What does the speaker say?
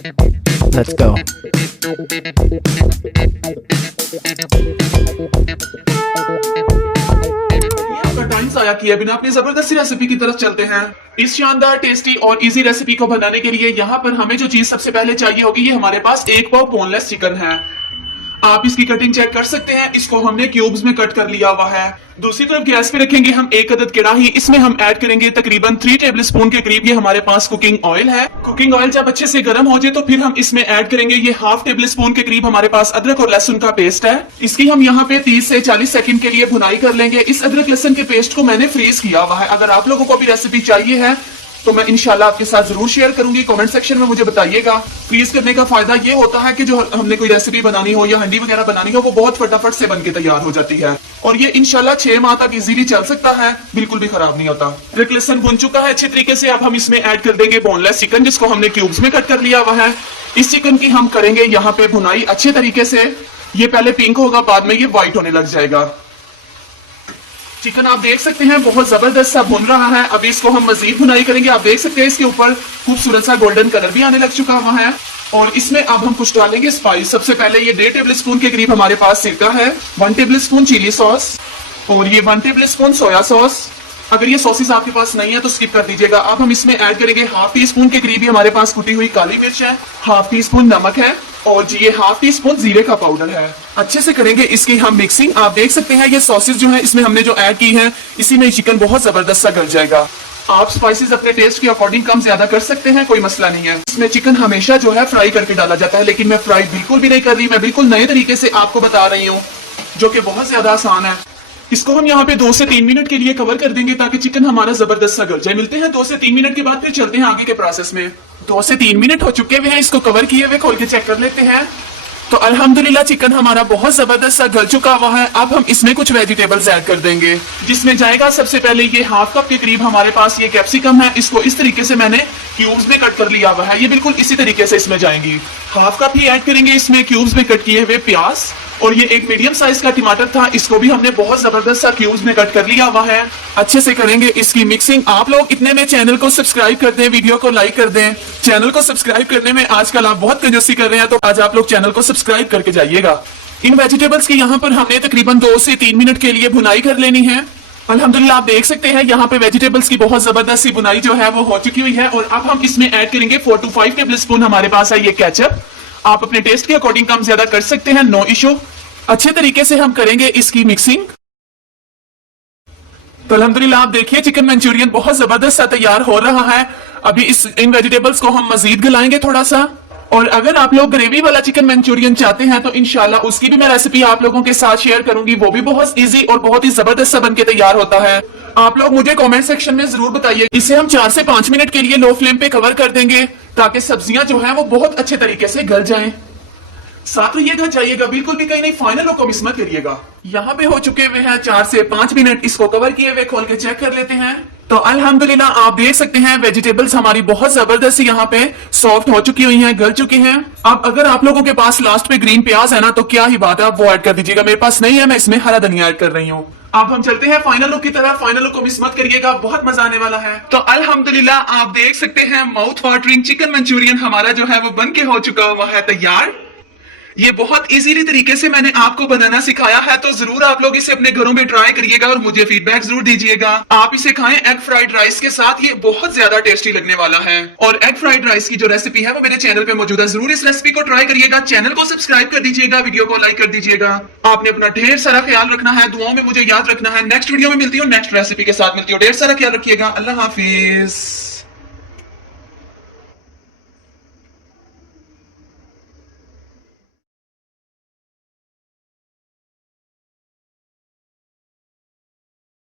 Let's go. Time जाया किए बिना अपनी जबरदस्ती रेसिपी की तरफ चलते हैं। इस शानदार, टेस्टी और इजी रेसिपी को बनाने के लिए यहाँ पर हमें जो चीज सबसे पहले चाहिए होगी, ये हमारे पास 1 पाव बोनलेस चिकन है। आप इसकी कटिंग चेक कर सकते हैं, इसको हमने क्यूब्स में कट कर लिया हुआ है। दूसरी तरफ गैस पे रखेंगे हम 1 अदद कढ़ाई, इसमें हम ऐड करेंगे तकरीबन 3 टेबल स्पून के करीब ये हमारे पास कुकिंग ऑयल है। कुकिंग ऑयल जब अच्छे से गर्म हो जाए तो फिर हम इसमें ऐड करेंगे ये ½ टेबल स्पून के करीब हमारे पास अदरक और लहसुन का पेस्ट है। इसकी हम यहाँ पे 30 से 40 सेकंड के लिए भुनाई कर लेंगे। इस अदरक लहसुन के पेस्ट को मैंने फ्रीज किया हुआ है। अगर आप लोगों को भी रेसिपी चाहिए है तो मैं इंशाल्लाह आपके साथ जरूर शेयर करूंगी। कमेंट सेक्शन में मुझे बताइएगा। फ्रीज करने का फायदा ये होता है कि जो हमने कोई रेसिपी बनानी हो या हंडी वगैरह बनानी हो, वो बहुत फटाफट से बनके तैयार हो जाती है और ये इंशाल्लाह 6 माह तक इजीली चल सकता है, बिल्कुल भी खराब नहीं होता। अदरक लहसुन भुन चुका है अच्छे तरीके से। अब हम इसमें ऐड कर देंगे बोनलेस चिकन, जिसको हमने क्यूब्स में कट कर लिया हुआ है। इस चिकन की हम करेंगे यहाँ पे भुनाई अच्छे तरीके से। ये पहले पिंक होगा, बाद में ये व्हाइट होने लग जाएगा। चिकन आप देख सकते हैं बहुत जबरदस्त सा भुन रहा है। अभी इसको हम मजीद भुनाई करेंगे। आप देख सकते हैं इसके ऊपर खूबसूरत सा गोल्डन कलर भी आने लग चुका हुआ है। और इसमें अब हम कुछ डालेंगे स्पाइस। सबसे पहले ये 1.5 टेबल स्पून के करीब हमारे पास सिरका है, 1 टेबल स्पून चिली सॉस और ये 1 टेबल स्पून सोया सॉस। अगर ये सॉसेस आपके पास नहीं है तो स्किप कर दीजिएगा। अब हम इसमें ऐड करेंगे ½ टी स्पून के करीब हमारे पास कुटी हुई काली मिर्च है, ½ टी स्पून नमक है और जी ये ½ टी स्पून जीरे का पाउडर है। अच्छे से करेंगे इसकी हम मिक्सिंग। आप देख सकते हैं ये सॉसेस जो है इसमें हमने जो ऐड की है, इसी में चिकन बहुत जबरदस्त सा गल जाएगा। आप स्पाइसेस अपने टेस्ट के अकॉर्डिंग कम ज्यादा कर सकते हैं, कोई मसला नहीं है। इसमें चिकन हमेशा जो है फ्राई करके डाला जाता है, लेकिन मैं फ्राई बिल्कुल भी नहीं कर रही। मैं बिल्कुल नए तरीके से आपको बता रही हूँ, जो कि बहुत ज्यादा आसान है। इसको हम यहाँ पे 2 से 3 मिनट के लिए कवर कर देंगे ताकि चिकन हमारा जबरदस्त सा गल जाए। मिलते हैं 2 से 3 मिनट के बाद, फिर चलते हैं आगे के प्रोसेस में। 2 से 3 मिनट हो चुके हुए हैं, इसको कवर किए हुए खोल के चेक कर लेते हैं। तो अल्हम्दुलिल्लाह चिकन हमारा बहुत जबरदस्त सा गल चुका हुआ है। अब हम इसमें कुछ वेजिटेबल्स ऐड कर देंगे, जिसमें जाएगा सबसे पहले ये ½ कप के करीब हमारे पास ये कैप्सिकम है। इसको इस तरीके से मैंने क्यूब्स में कट कर लिया हुआ है। ये बिल्कुल इसी तरीके से इसमें जाएंगी। ½ कप ही ऐड करेंगे इसमें क्यूब्स में कट किए हुए प्याज। और ये एक मीडियम साइज का टमाटर था, इसको भी हमने बहुत जबरदस्त सा क्यूब्स में कट कर लिया हुआ है। अच्छे से करेंगे इसकी मिक्सिंग। आप लोग इतने में चैनल को सब्सक्राइब कर दें, वीडियो को लाइक कर दें। चैनल को सब्सक्राइब करने में आजकल आप बहुत कंजूसी कर रहे हैं, तो आज आप लोग चैनल को सब्सक्राइब करके जाइएगा। इन वेजिटेबल्स की यहाँ पर हमने तकरीबन 2 से 3 मिनट के लिए भुनाई कर लेनी है। अल्हम्दुलिल्लाह आप देख सकते हैं यहाँ पे वेजिटेबल्स की बहुत जबरदस्त सी भुनाई जो है वो हो चुकी हुई है। और अब हम इसमें ऐड करेंगे 4 to 5 टेबल स्पून हमारे पास है ये केचप। आप अपने टेस्ट के अकॉर्डिंग कम ज्यादा कर सकते हैं, नो इशू। अच्छे तरीके से हम करेंगे इसकी मिक्सिंग। तो अल्हम्दुलिल्लाह आप देखिए चिकन मंचूरियन बहुत जबरदस्त सा तैयार हो रहा है। अभी इन वेजिटेबल्स को हम मजीद गलाएंगे थोड़ा सा। और अगर आप लोग ग्रेवी वाला चिकन मंचूरियन चाहते हैं तो इंशाल्लाह उसकी भी मैं रेसिपी आप लोगों के साथ शेयर करूंगी। वो भी बहुत इजी और बहुत ही जबरदस्त सा बनके तैयार होता है। आप लोग मुझे कमेंट सेक्शन में जरूर बताइए। इसे हम 4 से 5 मिनट के लिए लो फ्लेम पे कवर कर देंगे ताकि सब्जियां जो है वो बहुत अच्छे तरीके से गल जाएं। साथ रहिएगा, जाइएगा बिल्कुल भी कहीं नहीं, फाइनल को मिस मत करिएगा। यहाँ पे हो चुके हुए हैं 4 से 5 मिनट। इसको कवर किए हुए खोल के चेक कर लेते हैं। तो अल्हम्दुलिल्लाह आप देख सकते हैं वेजिटेबल्स हमारी बहुत जबरदस्त यहाँ पे सॉफ्ट हो चुकी हुई हैं, गल चुकी हैं। अब अगर आप लोगों के पास लास्ट पे ग्रीन प्याज है ना, तो क्या ही बात है, आप वो ऐड कर दीजिएगा। मेरे पास नहीं है, मैं इसमें हरा धनिया ऐड कर रही हूँ। अब हम चलते हैं फाइनल लुक की तरफ। फाइनल लुक को मिस मत करिएगा, बहुत मजा आने वाला है। तो अल्हम्दुलिल्लाह आप देख सकते हैं माउथ वाटरिंग चिकन मंचूरियन हमारा जो है वो बन के हो चुका हुआ है तैयार। ये बहुत इजीली तरीके से मैंने आपको बनाना सिखाया है, तो जरूर आप लोग इसे अपने घरों में ट्राई करिएगा और मुझे फीडबैक जरूर दीजिएगा। आप इसे खाएं एग फ्राइड राइस के साथ, ये बहुत ज्यादा टेस्टी लगने वाला है। और एग फ्राइड राइस की जो रेसिपी है वो मेरे चैनल पे मौजूद है, जरूर इस रेसिपी को ट्राई करिएगा। चैनल को सब्सक्राइब कर दीजिएगा, वीडियो को लाइक कर दीजिएगा। आपने अपना ढेर सारा ख्याल रखना है, दुआओं में मुझे याद रखना है। नेक्स्ट वीडियो में मिलती हूँ, नेक्स्ट रेसिपी के साथ मिलती हूँ। ढेर सारा ख्याल रखिएगा। अल्लाह हाफिज।